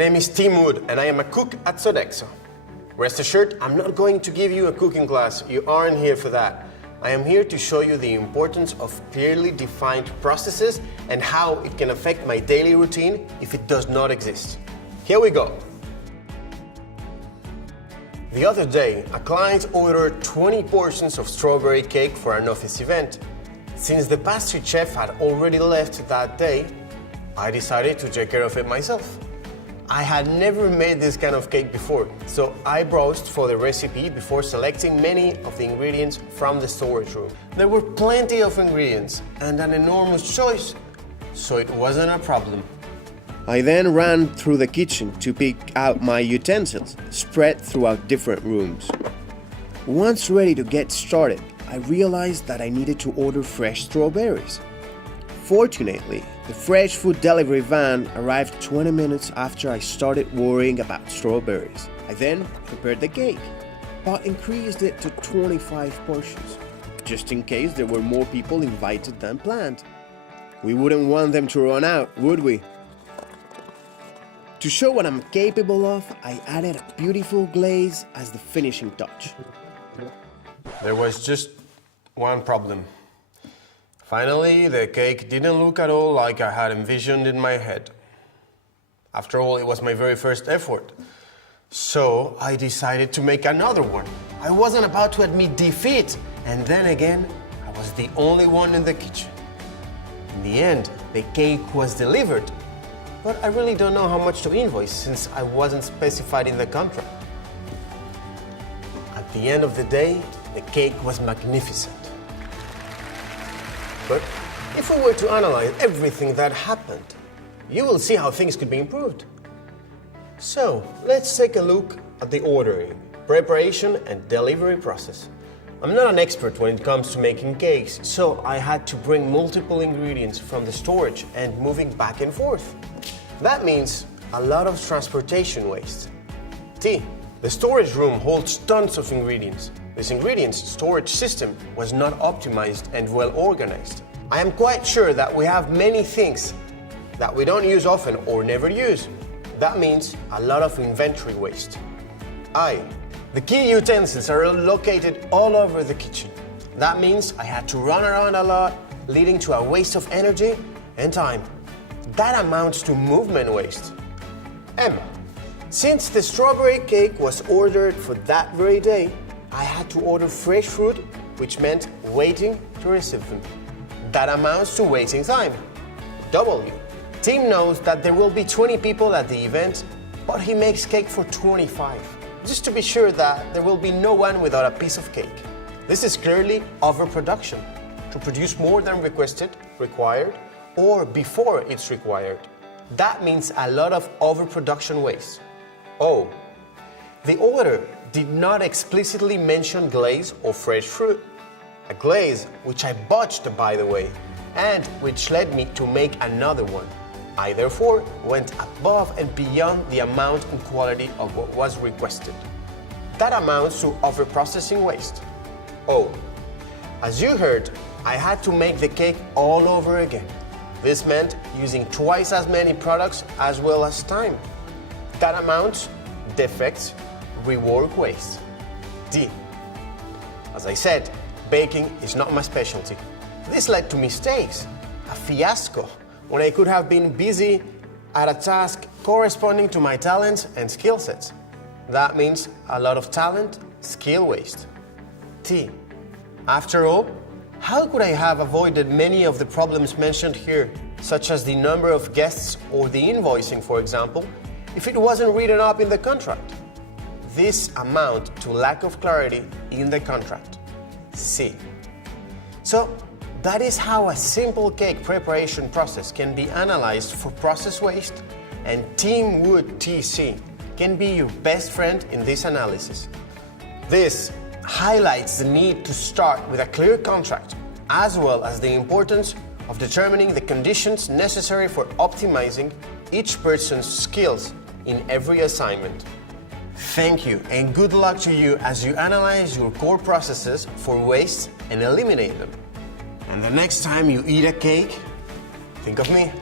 name is Tim Wood, and I am a cook at Sodexo. Rest assured, I'm not going to give you a cooking class. You aren't here for that. I am here to show you the importance of clearly defined processes and how it can affect my daily routine if it does not exist. Here we go. The other day, a client ordered 20 portions of strawberry cake for an office event. Since the pastry chef had already left that day, I decided to take care of it myself. I had never made this kind of cake before, so I browsed for the recipe before selecting many of the ingredients from the storage room. There were plenty of ingredients and an enormous choice, so it wasn't a problem. I then ran through the kitchen to pick out my utensils, spread throughout different rooms. Once ready to get started, I realized that I needed to order fresh strawberries. Fortunately, the fresh food delivery van arrived 20 minutes after I started worrying about strawberries. I then prepared the cake, but increased it to 25 portions, just in case there were more people invited than planned. We wouldn't want them to run out, would we? To show what I'm capable of, I added a beautiful glaze as the finishing touch. There was just one problem. Finally, the cake didn't look at all like I had envisioned in my head. After all, it was my very first effort. So I decided to make another one. I wasn't about to admit defeat, and then again, I was the only one in the kitchen. In the end, the cake was delivered. But I really don't know how much to invoice since I wasn't specified in the contract. At the end of the day, the cake was magnificent. But if we were to analyze everything that happened, you will see how things could be improved. So, let's take a look at the ordering, preparation, and delivery process. I'm not an expert when it comes to making cakes, so I had to bring multiple ingredients from the storage and moving back and forth. That means a lot of transportation waste. T. The storage room holds tons of ingredients. This ingredients storage system was not optimized and well organized. I am quite sure that we have many things that we don't use often or never use. That means a lot of inventory waste. I. The key utensils are located all over the kitchen. That means I had to run around a lot, leading to a waste of energy and time. That amounts to movement waste. M. Since the strawberry cake was ordered for that very day, I had to order fresh fruit, which meant waiting to receive them. That amounts to waiting time. W. Tim knows that there will be 20 people at the event, but he makes cake for 25, just to be sure that there will be no one without a piece of cake. This is clearly overproduction, to produce more than required, or before it's required. That means a lot of overproduction waste. O. The order did not explicitly mention glaze or fresh fruit. A glaze which I botched, by the way, and which led me to make another one. I therefore went above and beyond the amount and quality of what was requested. That amounts to overprocessing waste. O. As you heard, I had to make the cake all over again. This meant using twice as many products as well as time. That amounts defects, rework waste. D. As I said, baking is not my specialty. This led to mistakes, a fiasco, when I could have been busy at a task corresponding to my talents and skill sets. That means a lot of talent, skill waste. T. After all, how could I have avoided many of the problems mentioned here, such as the number of guests or the invoicing, for example, if it wasn't written up in the contract? This amount to lack of clarity in the contract. C. So, that is how a simple cake preparation process can be analyzed for process waste, and Tim Wood TC can be your best friend in this analysis. This highlights the need to start with a clear contract, as well as the importance of determining the conditions necessary for optimizing each person's skills in every assignment. Thank you and good luck to you as you analyze your core processes for waste and eliminate them. And the next time you eat a cake, think of me.